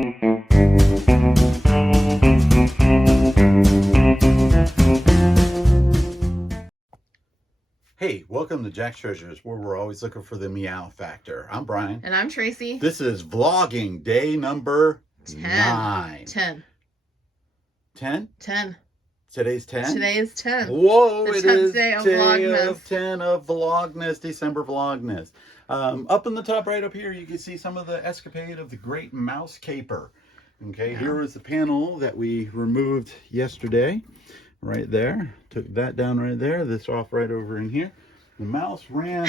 Hey, welcome to Jack's Treasures, where we're always looking for the meow factor. I'm Brian. And I'm Tracy. This is vlogging day number 9. 10. 10? 10. Today's 10? Today is 10. Whoa, the it 10th is day of day Vlogmas. of 10 of Vlogmas, December Vlogmas. Up in the top right up here, you can see some of the escapade of the great mouse caper. Okay, Here is the panel that we removed yesterday. Right there. Took that down right there. This off right over in here. The mouse ran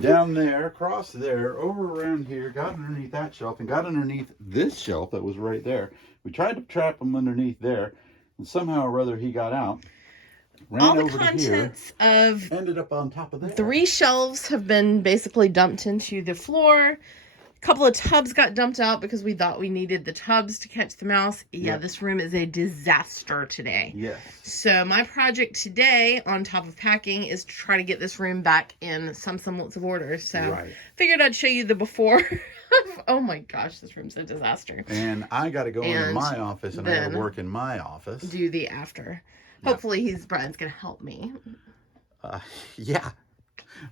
down there, across there, over around here, got underneath that shelf, and got underneath this shelf that was right there. We tried to trap him underneath there, and somehow or other he got out. All the contents of ended up on top of there. 3 shelves have been basically dumped into the floor. A couple of tubs got dumped out because we thought we needed the tubs to catch the mouse. Yeah, This room is a disaster today. Yes. So my project today, on top of packing, is to try to get this room back in some semblance of order. So figured I'd show you the before. Oh my gosh, this room's a disaster. And I got to go into my office, and I got to work in my office. Do the after. Hopefully Brian's going to help me. Yeah.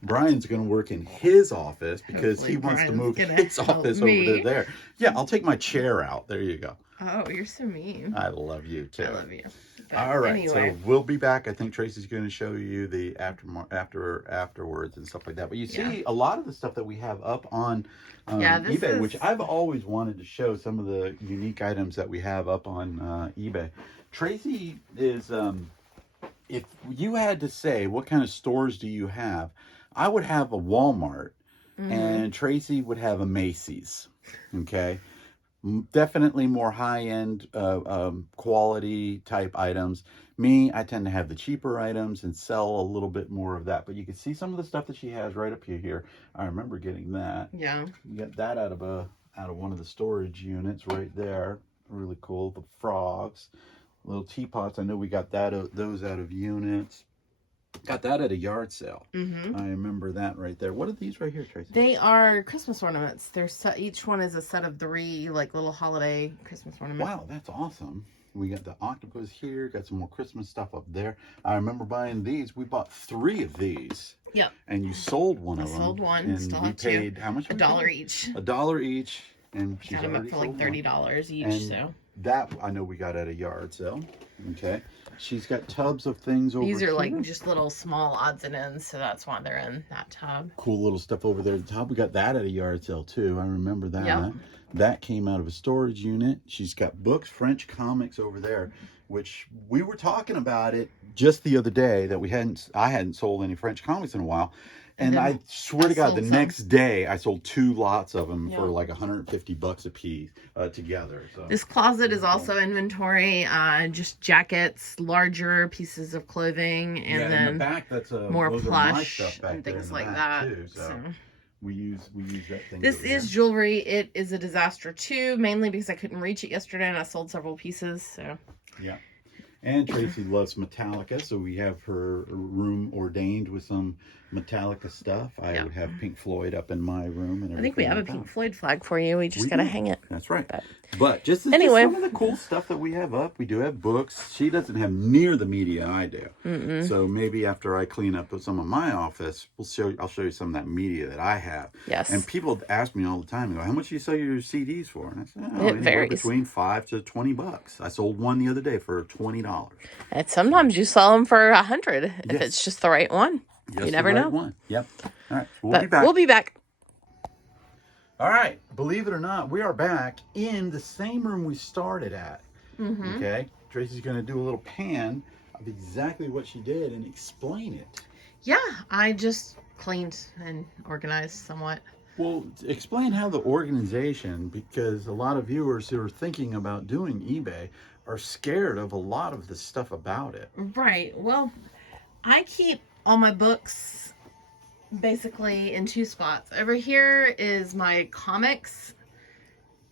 Brian's going to work in his office because he wants to move his office over to there. Yeah, I'll take my chair out. There you go. Oh, you're so mean. I love you too. I love you. But all right, anyway. So we'll be back. I think Tracy's going to show you the afterwards and stuff like that. But you see a lot of the stuff that we have up on eBay, which I've always wanted to show some of the unique items that we have up on eBay. Tracy is, if you had to say what kind of stores do you have, I would have a Walmart, and Tracy would have a Macy's. Okay, definitely more high-end quality type items. Me, I tend to have the cheaper items and sell a little bit more of that. But you can see some of the stuff that she has right up here. I remember getting that. Yeah. You got that out of one of the storage units right there. Really cool. The frogs, little teapots. I know we got those out of units. Got that at a yard sale. I remember that right there. What are these right here, Tracy? They are Christmas ornaments. Each one is a set of 3 like little holiday Christmas ornaments. Wow, that's awesome. We got the octopus here. Got some more Christmas stuff up there. I remember buying these. We bought 3 of these. Yep. And you sold one of them. I sold one. And still we have paid, 2. how much? $1 each. $1 each. And she's got them up for like $30 each. And so that I know we got at a yard sale. Okay. She's got tubs of things over here. These are like just little small odds and ends, so that's why they're in that tub. Cool little stuff over there at the top. We got that at a yard sale too. I remember that. Yep. That came out of a storage unit. She's got books, French comics over there, which we were talking about it just the other day that I hadn't sold any French comics in a while. And I swear to God, the next day I sold 2 lots of them for like $150 a piece together. So this closet is also inventory, just jackets, larger pieces of clothing, and then in the back, that's more plush stuff back and things there like that. Too, so we use that thing. This is jewelry. It is a disaster too, mainly because I couldn't reach it yesterday and I sold several pieces. So yeah. And Tracy loves Metallica, so we have her room ordained with some Metallica stuff. I would have Pink Floyd up in my room and everything. I think we have a Pink Floyd flag for you. We just gotta hang it. That's right. But just anyway, some of the cool stuff that we have up. We do have books. She doesn't have near the media I do. So maybe after I clean up some of my office, I'll show you some of that media that I have. Yes. And people ask me all the time, they go, how much do you sell your CDs for? And I say, it varies between $5 to $20. I sold one the other day for $20. And sometimes you sell them for $100 if it's just the right one. You never know. One. Yep. All right. We'll be back. We'll be back. All right. Believe it or not, we are back in the same room we started at. Okay. Tracy's going to do a little pan of exactly what she did and explain it. Yeah, I just cleaned and organized somewhat. Well, explain how the organization, because a lot of viewers who are thinking about doing eBay are scared of a lot of the stuff about it. Right. Well, I keep all my books basically in 2 spots. Over here is my comics,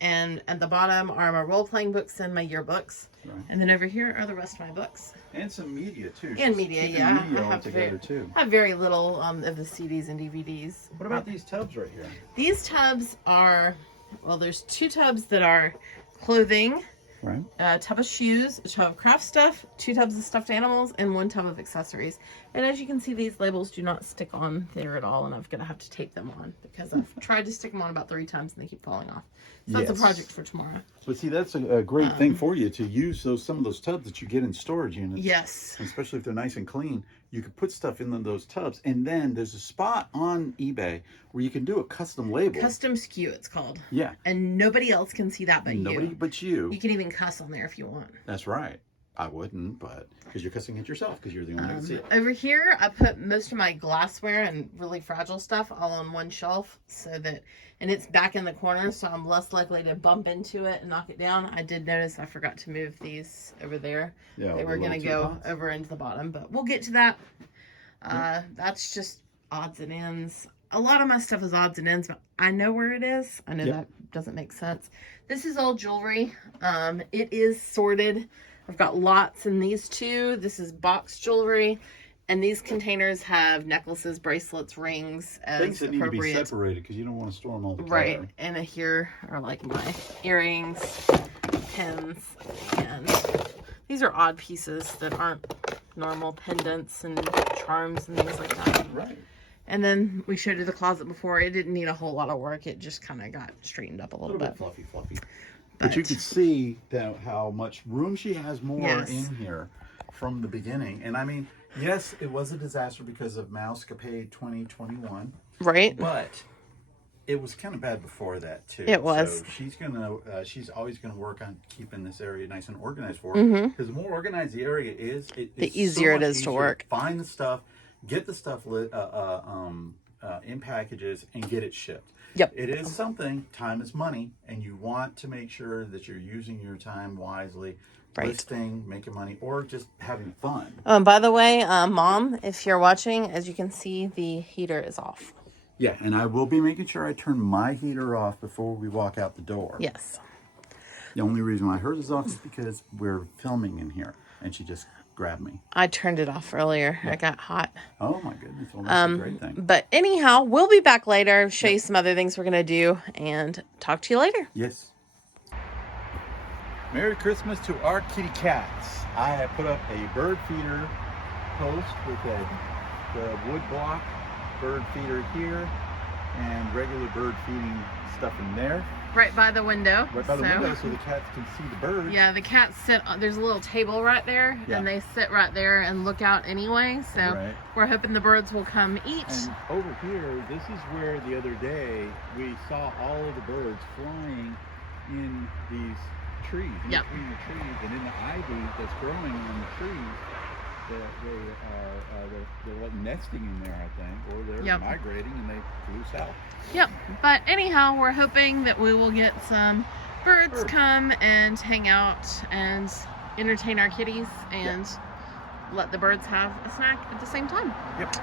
and at the bottom are my role-playing books and my yearbooks. Right. And then over here are the rest of my books. And some media, too. And media, yeah. Media all together, too. I have very little of the CDs and DVDs. What about these tubs right here? These tubs are Well, there's 2 tubs that are clothing, right? A tub of shoes, a tub of craft stuff, 2 tubs of stuffed animals, and 1 tub of accessories. And as you can see, these labels do not stick on there at all, and I'm gonna have to tape them on because I've tried to stick them on about 3 times and they keep falling off. So that's a project for tomorrow. But see, that's a great thing for you to use some of those tubs that you get in storage units. Yes. Especially if they're nice and clean. You could put stuff in those tubs, and then there's a spot on eBay where you can do a custom label. Custom SKU, it's called. Yeah. And nobody else can see that but you. Nobody but you. You can even cuss on there if you want. That's right. I wouldn't, but because you're cussing it yourself, because you're the only one that see it. Over here, I put most of my glassware and really fragile stuff all on one shelf, so that, and it's back in the corner, so I'm less likely to bump into it and knock it down. I did notice I forgot to move these over there. Yeah, they were going to go over into the bottom, but we'll get to that. That's just odds and ends. A lot of my stuff is odds and ends, but I know where it is. I know that doesn't make sense. This is all jewelry. It is sorted. I've got lots in these 2. This is box jewelry. And these containers have necklaces, bracelets, rings as things that appropriate. need to be separated because you don't want to store them all together. Right. And here are like my earrings, pins, and these are odd pieces that aren't normal pendants and charms and things like that. Right. And then we showed you the closet before. It didn't need a whole lot of work. It just kind of got straightened up a little bit. Fluffy. But you can see that how much room she has more in here from the beginning. And I mean, yes, it was a disaster because of Mousecapade 2021. Right. But it was kind of bad before that too. It was. So she's always gonna work on keeping this area nice and organized for her. Because the more organized the area is, the easier it is to work. Find the stuff, get the stuff in packages, and get it shipped. Yep. It is something. Time is money, and you want to make sure that you're using your time wisely. Right. Listing, making money, or just having fun. By the way, Mom, if you're watching, as you can see, the heater is off. Yeah, and I will be making sure I turn my heater off before we walk out the door. Yes. The only reason why hers is off is because we're filming in here, and she just grabbed me. I turned it off earlier. Yeah. I got hot. Oh my goodness. Well, that's a great thing. But anyhow, we'll be back later, show you some other things we're going to do, and talk to you later. Yes. Merry Christmas to our kitty cats. I have put up a bird feeder post with the wood block bird feeder here and regular bird feeding stuff in there. Right by the window. Right by the window so the cats can see the birds. Yeah, the cats sit, there's a little table right there, and they sit right there and look out anyway. So we're hoping the birds will come eat. And over here, this is where the other day we saw all of the birds flying in these trees, in between the trees, and in the ivy that's growing on the trees. They're like nesting in there, I think, or they're migrating and they flew south. Yep. But anyhow, we're hoping that we will get some birds come and hang out and entertain our kitties and let the birds have a snack at the same time. Yep.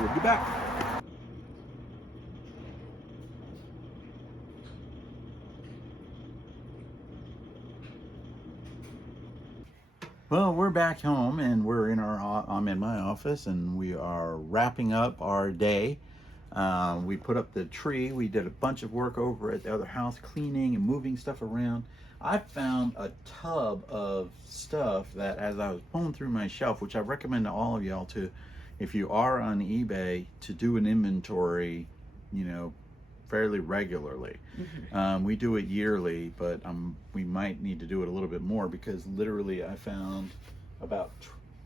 We'll be back. Well, we're back home and we're I'm in my office and we are wrapping up our day. We put up the tree. We did a bunch of work over at the other house, cleaning and moving stuff around. I found a tub of stuff that as I was pulling through my shelf, which I recommend to all of y'all to, if you are on eBay, to do an inventory, fairly regularly. We do it yearly, but we might need to do it a little bit more because literally I found about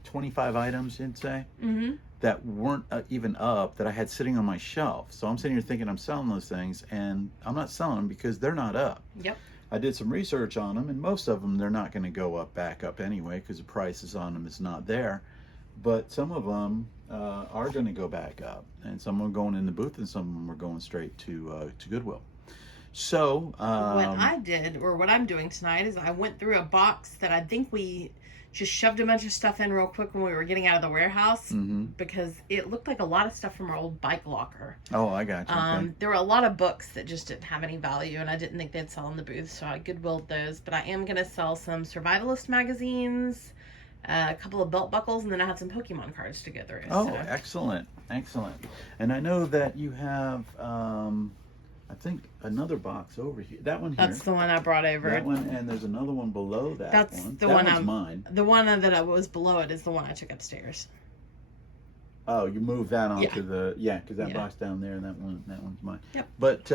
25 items, I'd say, that weren't even up that I had sitting on my shelf. So I'm sitting here thinking I'm selling those things, and I'm not selling them because they're not up. Yep. I did some research on them, and most of them they're not going to go back up anyway because the prices on them is not there. But some of them are going to go back up, and some are going in the booth, and some of them are going straight to Goodwill. So what I did, or what I'm doing tonight, is I went through a box that I think we just shoved a bunch of stuff in real quick when we were getting out of the warehouse because it looked like a lot of stuff from our old bike locker. Oh, I got you. Okay. There were a lot of books that just didn't have any value, and I didn't think they'd sell in the booth, so I Goodwilled those. But I am going to sell some survivalist magazines, a couple of belt buckles, and then I have some Pokemon cards to go through. Oh, so. Excellent. And I know that you have I think another box over here. That one here. That's the one I brought over. That one, and there's another one below that one. That's the that one one's mine. The one that I was below it is the one I took upstairs. Oh, you move that onto because that box down there, and that one's mine. Yep. But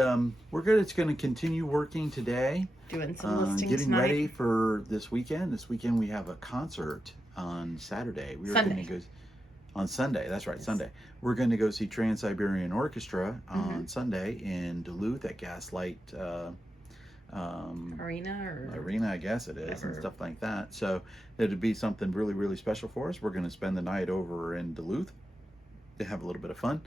we're good. It's going to continue working today. Doing some listings getting tonight. ready for this weekend. This weekend we have a concert on Saturday. We were going to go on Sunday. That's right, yes. Sunday. We're going to go see Trans-Siberian Orchestra on Sunday in Duluth at Gaslight Arena, I guess it is, whatever. And stuff like that. So it'd be something really, really special for us. We're going to spend the night over in Duluth to have a little bit of fun.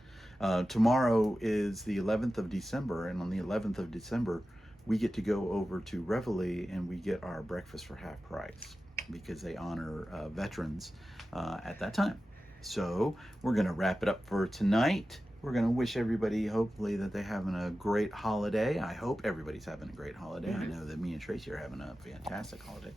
Tomorrow is the 11th of December, and on the 11th of December, we get to go over to Reveille and we get our breakfast for half price because they honor veterans at that time. So we're going to wrap it up for tonight. We're going to wish everybody, hopefully, that they're having a great holiday. I hope everybody's having a great holiday. I know that me and Tracy are having a fantastic holiday.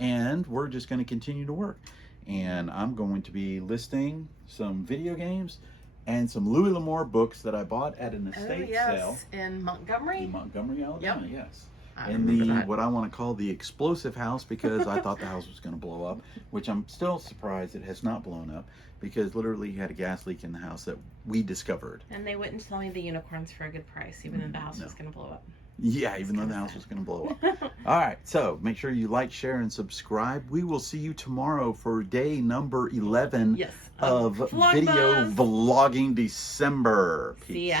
And we're just going to continue to work. And I'm going to be listing some video games and some Louis L'Amour books that I bought at an estate sale. In Montgomery? In Montgomery, Alabama, yes. In the what I want to call the explosive house, because I thought the house was going to blow up, which I'm still surprised it has not blown up, because literally you had a gas leak in the house that we discovered. And they wouldn't sell me the unicorns for a good price, even though the house was going to blow up. Yeah, even though the house was going to blow up. All right, so make sure you like, share, and subscribe. We will see you tomorrow for day number 11 of Vlogmas. Video Vlogging December. Peace. See ya.